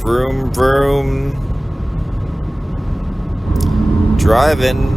Vroom, vroom. Driving.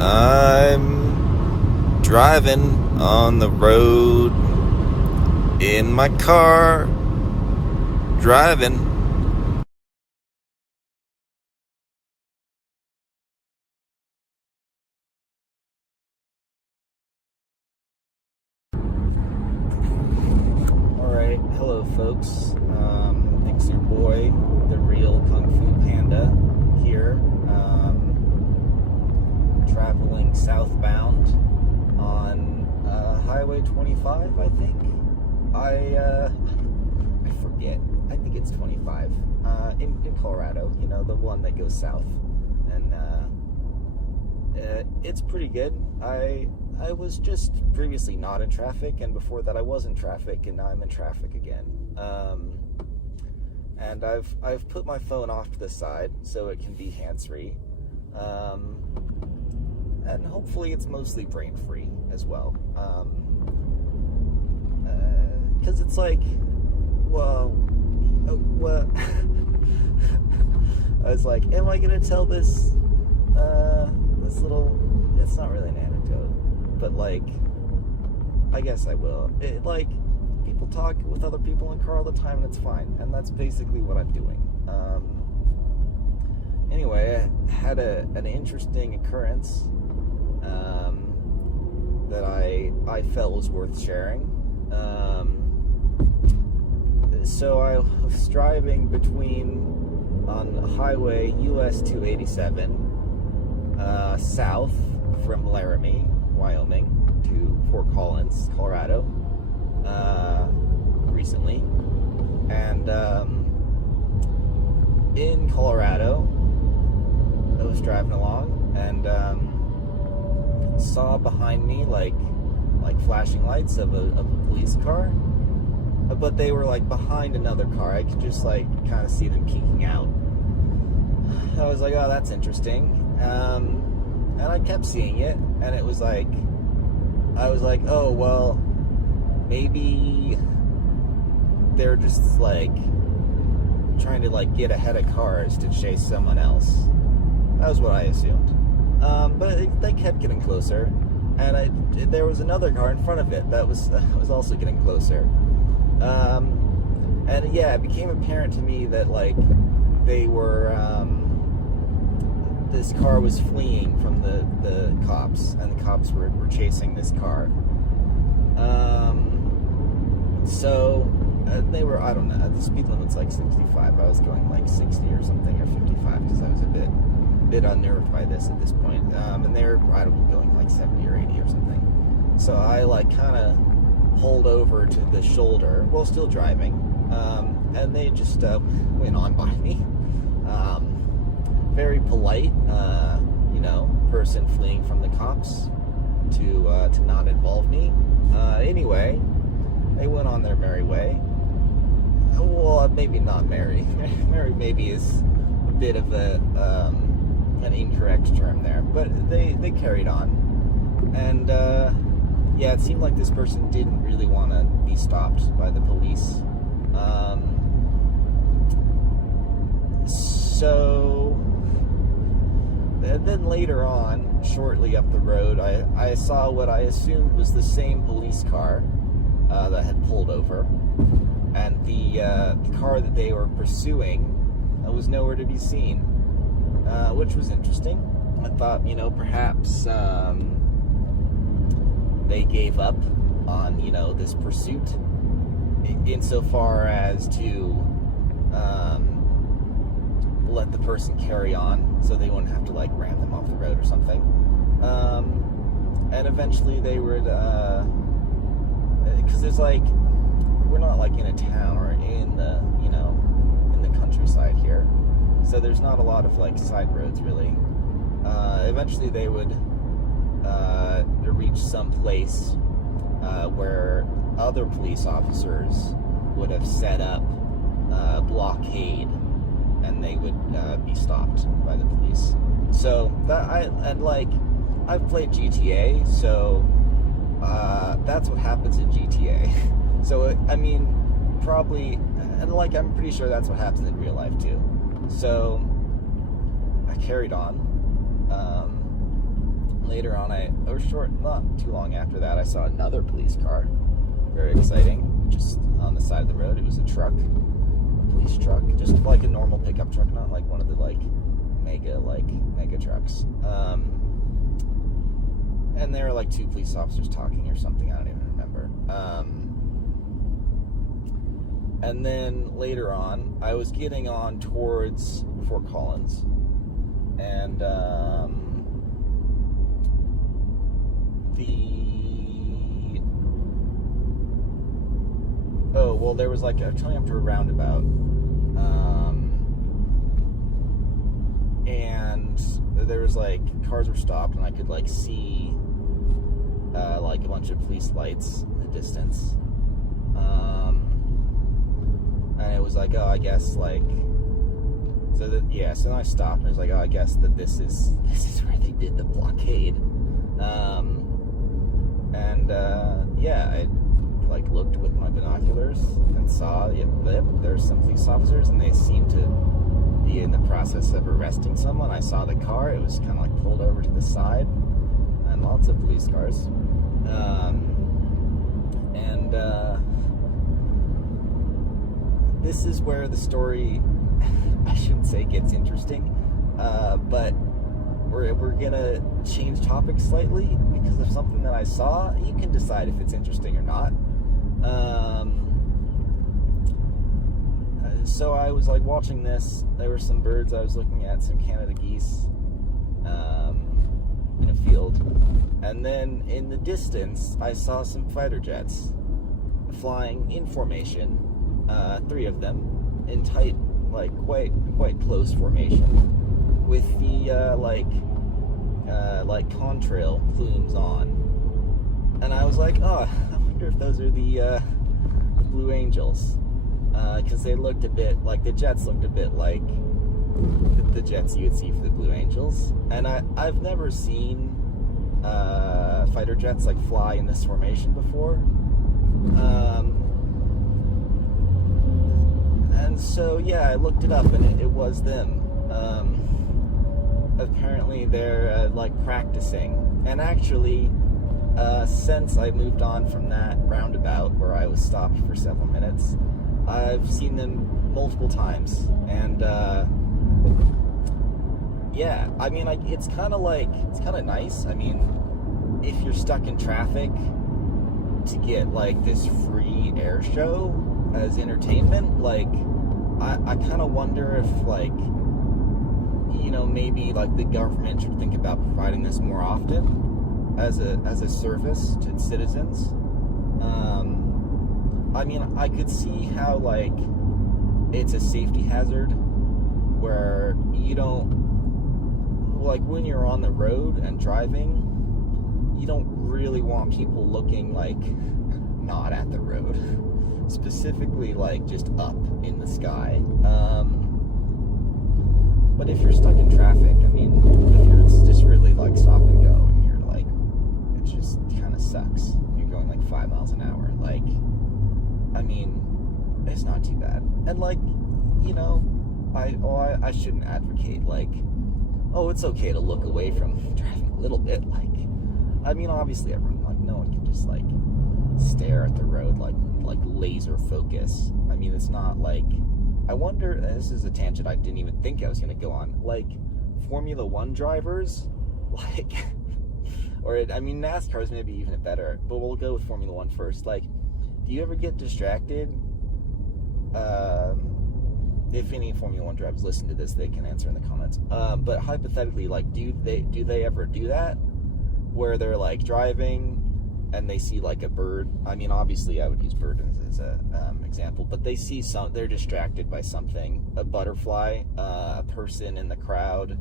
I'm driving on the road in my car. Driving. Alright, hello folks. It's your boy, the real Kung Fu Panda, here. Traveling southbound on Highway 25, I think. I forget. I think it's 25. In Colorado, you know, the one that goes south. And it's pretty good. I was just previously not in traffic, and before that I was in traffic, and now I'm in traffic again. And I've put my phone off to the side so it can be hands-free. And hopefully it's mostly brain-free as well. Because it's like, well, what? I was like, am I gonna tell this little? It's not really an anecdote, but like, I guess I will. Like, people talk with other people in car all the time, and it's fine, and that's basically what I'm doing. Anyway, I had an interesting occurrence that I felt was worth sharing. So I was driving on Highway US 287 south from Laramie, Wyoming, to Fort Collins, Colorado, recently. And in Colorado, I was driving along and saw behind me like flashing lights of a police car, but they were like behind another car. I could just like kind of see them peeking out. I was like, oh, that's interesting. And I kept seeing it, and it was like, I was like, oh, well, maybe they're just like trying to like get ahead of cars to chase someone else. That was what I assumed. But they kept getting closer, and there was another car in front of it that was also getting closer. And yeah, it became apparent to me that like they were, this car was fleeing from the cops, and the cops were chasing this car. So they were, I don't know, the speed limit's like 65. I was going like 60 or something, or 55, because I was a bit unnerved by this at this point. And they were, I don't know, going like 70 or 80 or something. So I like kind of pulled over to the shoulder while still driving, and they just went on by me. Very polite, person fleeing from the cops to not involve me. Anyway, they went on their merry way. Well, maybe not merry. Merry maybe is a bit of an incorrect term there, but they carried on. And yeah, it seemed like this person didn't really want to be stopped by the police. So then later on, shortly up the road, I saw what I assumed was the same police car that had pulled over, and the car that they were pursuing was nowhere to be seen, which was interesting. I thought, perhaps they gave up on, this pursuit, insofar as to let the person carry on, so they wouldn't have to like ram them off the road or something. And eventually they would, because there's like, we're not like in a town or in the, in the countryside here, so there's not a lot of like side roads really. Eventually they would reach some place where other police officers would have set up a blockade, and they would be stopped by the police. So I've played GTA, so that's what happens in GTA. So I mean, probably And like, I'm pretty sure that's what happens in real life too. So I carried on. Later on, not too long after that, I saw another police car. Very exciting. Just on the side of the road. It was a truck, a police truck, just like a normal pickup truck, not like one of the like mega trucks. And there were like two police officers talking or something. I don't even remember. And then later on, I was getting on towards Fort Collins, and there was like, I was coming up to a roundabout, and there was like, cars were stopped, and I could like see like a bunch of police lights in the distance, and it was like, oh, I guess like, so then I stopped, and it was like, oh, I guess that this is where they did the blockade. I like looked with my binoculars and saw, there's some police officers, and they seemed to be in the process of arresting someone. I saw the car; it was kind of like pulled over to the side, and lots of police cars. This is where the story, I shouldn't say gets interesting, but we're gonna change topics slightly because of something that I saw. You can decide if it's interesting or not. So I was like watching this. There were some birds I was looking at, some Canada geese in a field, and then in the distance I saw some fighter jets flying in formation, 3 of them in tight, like quite close formation, with the like contrail plumes on, and I was like, oh, I wonder if those are the Blue Angels, because they looked a bit like, the jets looked a bit like the jets you would see for the Blue Angels, and I've never seen fighter jets like fly in this formation before, and so I looked it up, and it was them. Apparently they're like practicing, and actually since I moved on from that roundabout where I was stopped for several minutes, I've seen them multiple times, and I mean, like, it's kind of nice. I mean, if you're stuck in traffic, to get like this free air show as entertainment, like, I kind of wonder if, like, maybe like the government should think about providing this more often as a service to its citizens. I mean, I could see how, like, it's a safety hazard where you don't, like, when you're on the road and driving, you don't really want people looking like not at the road, specifically like just up in the sky. But if you're stuck in traffic, I mean, it's just really like stop and go, and you're like, it just kind of sucks. You're going like 5 miles an hour. Like, I mean, it's not too bad. And like, I shouldn't advocate like, oh, it's okay to look away from driving a little bit. Like, I mean, obviously everyone, like, no one can just like stare at the road like laser focus. I mean, it's not like, I wonder, and this is a tangent I didn't even think I was going to go on, like, Formula 1 drivers, like, I mean, NASCAR's maybe even better, but we'll go with Formula 1 first. Like, do you ever get distracted? If any Formula 1 drivers listen to this, they can answer in the comments. But hypothetically, like, do they ever do that? Where they're, like, driving, and they see like a bird. I mean, obviously I would use bird as a example, but they see they're distracted by something, a butterfly, a person in the crowd,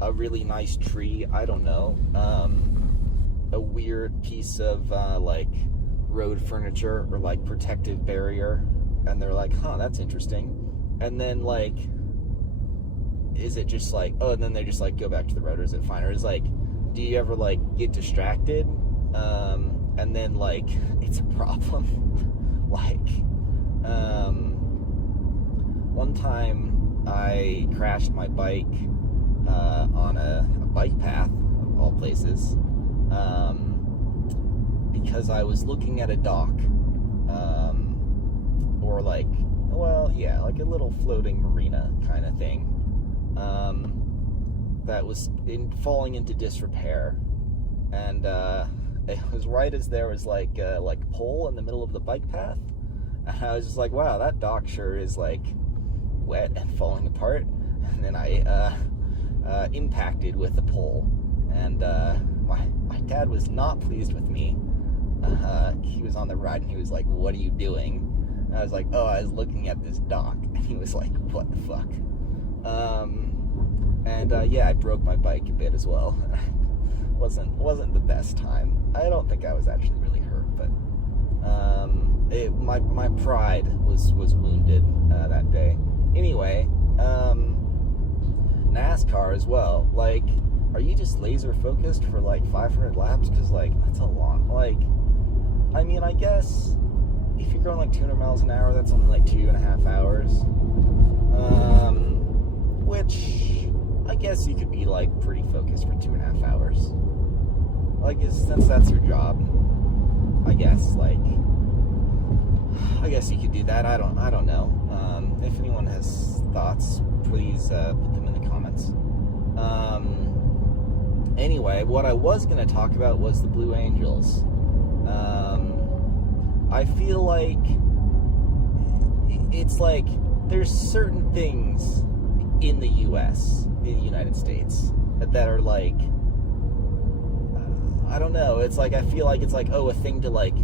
a really nice tree, I don't know, a weird piece of like road furniture or like protective barrier, and they're like, huh, that's interesting. And then, like, is it just like, oh, and then they just like go back to the road, or is it fine? Or is like, do you ever like get distracted and then like it's a problem? Like, one time I crashed my bike on a bike path, of all places, because I was looking at a dock, or like a little floating marina kind of thing, that was falling into disrepair, and it was right as there was like a pole in the middle of the bike path, and I was just like, wow, that dock sure is like wet and falling apart. And then I impacted with the pole, and my dad was not pleased with me. He was on the ride and he was like, what are you doing? And I was like, oh, I was looking at this dock. And he was like, what the fuck? I broke my bike a bit as well. wasn't the best time. I don't think I was actually really hurt, but my pride was wounded that day. Anyway, NASCAR as well. Like, are you just laser focused for like 500 laps? Because like that's a lot. Like, I mean, I guess if you're going like 200 miles an hour, that's only like 2.5 hours. Which I guess you could be like pretty focused for 2.5 hours. Like, since that's your job, I guess you could do that. I don't know. If anyone has thoughts, please put them in the comments. Anyway, what I was going to talk about was the Blue Angels. I feel like it's like there's certain things in the U.S., in the United States, that are like, I don't know, it's like, I feel like it's like, oh, a thing to like,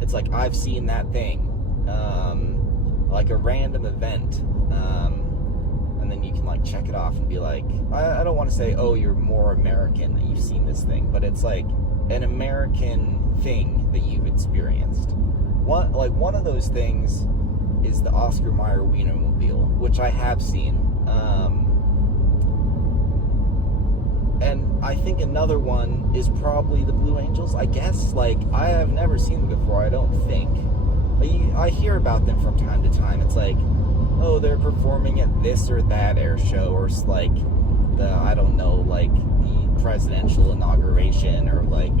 it's like, I've seen that thing, like a random event, and then you can like check it off and be like, I don't want to say, oh, you're more American that you've seen this thing, but it's like an American thing that you've experienced. One of those things is the Oscar Meyer Wienermobile, which I have seen, and I think another one is probably the Blue Angels, I guess. Like, I have never seen them before, I don't think. I hear about them from time to time. It's like, oh, they're performing at this or that air show, or like the, I don't know, like the presidential inauguration, or like,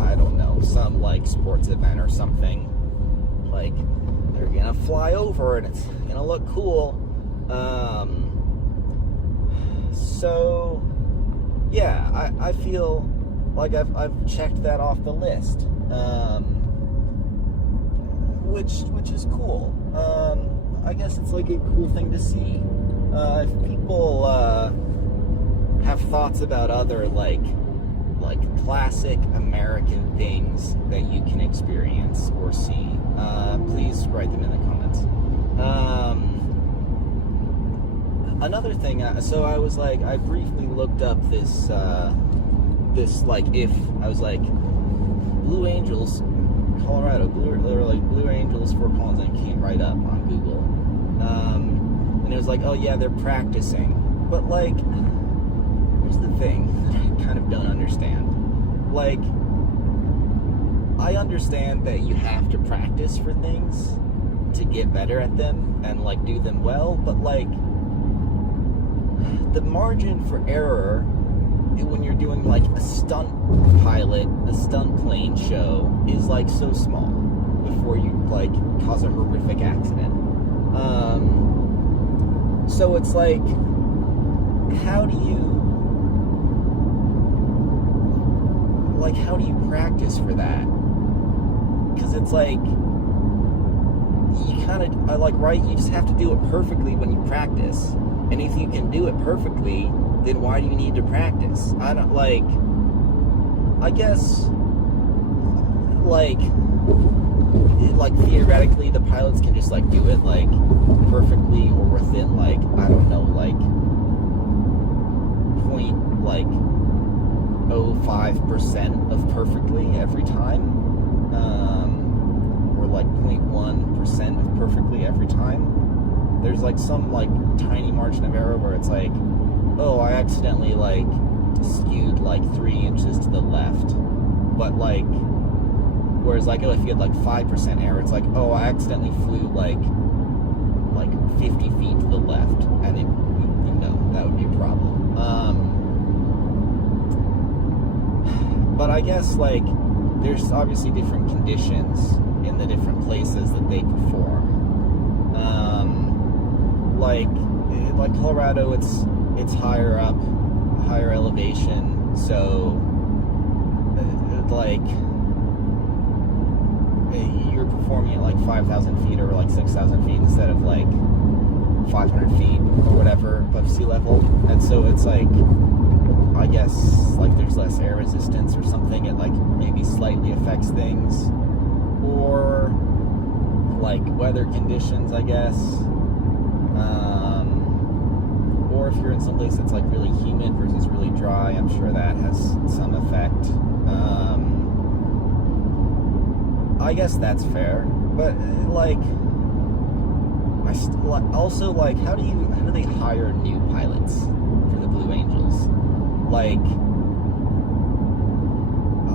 I don't know, some like sports event or something. Like, they're gonna fly over and it's gonna look cool. So yeah, I feel like I've checked that off the list, which is cool. I guess it's like a cool thing to see. If people have thoughts about other like classic American things that you can experience or see, please write them in the comments. Another thing, so I was like, I briefly looked up this like, if I was like, Blue Angels, Colorado, Blue Angels, Fort Collins, and it came right up on Google, and it was like, oh yeah, they're practicing, but like, here's the thing that I kind of don't understand. Like, I understand that you have to practice for things to get better at them and like do them well, but like, the margin for error when you're doing like a stunt plane show is like so small before you like cause a horrific accident. So it's like, how do you practice for that? Because it's like, you kind of, right, you just have to do it perfectly when you practice. And if you can do it perfectly, then why do you need to practice? I don't, like, I guess, like theoretically, the pilots can just, like, do it, like, perfectly or within, like, I don't know, like, 0.05% of perfectly every time, or, like, 0.1% of perfectly every time. There's like some like tiny margin of error where it's like, oh, I accidentally like skewed like 3 inches to the left, but like, whereas like, oh, if you had like 5% error, it's like, oh, I accidentally flew like 50 feet to the left, and that would be a problem. But I guess, like, there's obviously different conditions in the different places that they perform. Like Colorado, it's higher up, higher elevation, so like you're performing at like 5,000 feet or like 6,000 feet instead of like 500 feet or whatever above sea level, and so it's like, I guess, like there's less air resistance or something. It like maybe slightly affects things, or like weather conditions, I guess. Or if you're in some place that's like really humid versus really dry, I'm sure that has some effect. I guess that's fair, but like, also, like, how do they hire new pilots for the Blue Angels? Like,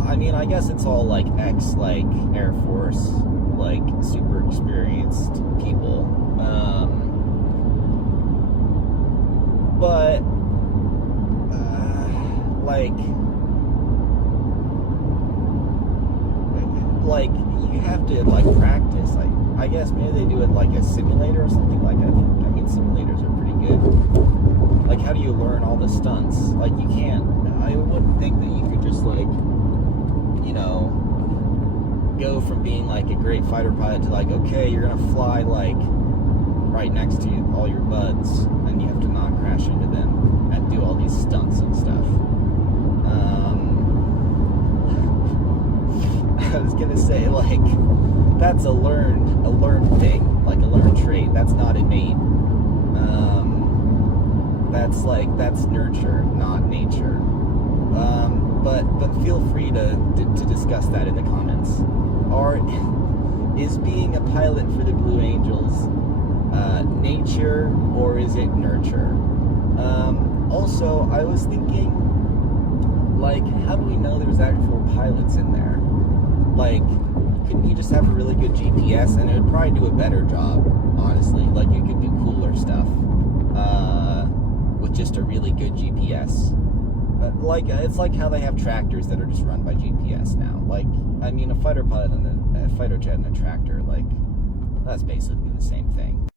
I mean, I guess it's all like like Air Force, like super experienced people. But like you have to like practice. Like, I guess maybe they do it like a simulator or something like that. I mean, simulators are pretty good. Like, how do you learn all the stunts? Like, you can't. I wouldn't think that you could just like, you know, go from being like a great fighter pilot to like, okay, you're gonna fly like right next to you, all your buds, and you have to not crash into them and do all these stunts and stuff. I was gonna say, like, that's a learned thing, like a learned trait. That's not innate. That's nurture, not nature. But feel free to discuss that in the comments. Is being a pilot for the Blue Angels nature, or is it nurture? Also, I was thinking, like, how do we know there's actual pilots in there? Like, couldn't you just have a really good GPS, and it would probably do a better job, honestly. Like, you could do cooler stuff with just a really good GPS. Like, it's like how they have tractors that are just run by GPS now. Like, I mean, a fighter pilot and a fighter jet and a tractor, like, that's basically the same thing.